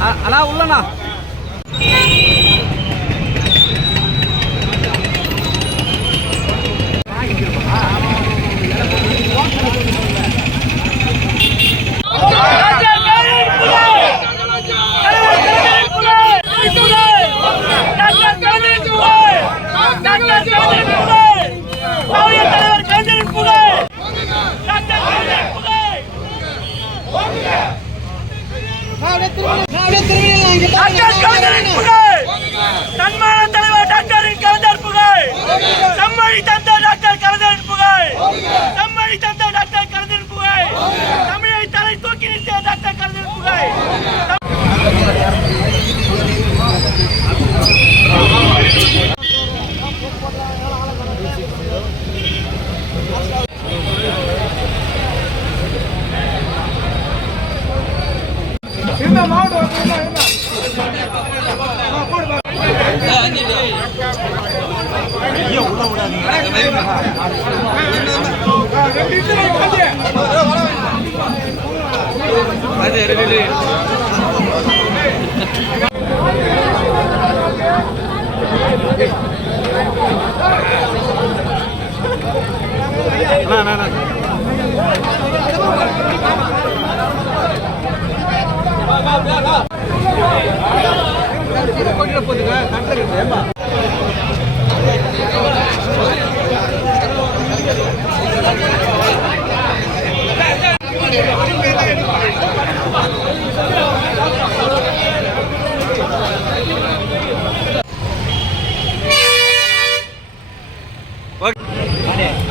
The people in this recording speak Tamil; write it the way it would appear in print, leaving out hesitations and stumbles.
அண்ணா உள்ளண்ணா தன்மான தலைவர் டாக்டரின் கலைஞர் புகழ் செம்மொழி தந்த டாக்டர் கலைஞரின் புகழ் செம்மொழி தந்த டாக்டர் கலைஞரின் புகழ் தமிழை தலை தூக்கி நிறுத்திய டாக்டர் கலைஞரின் புகழ் இந்த மாவட்டம் ஓகே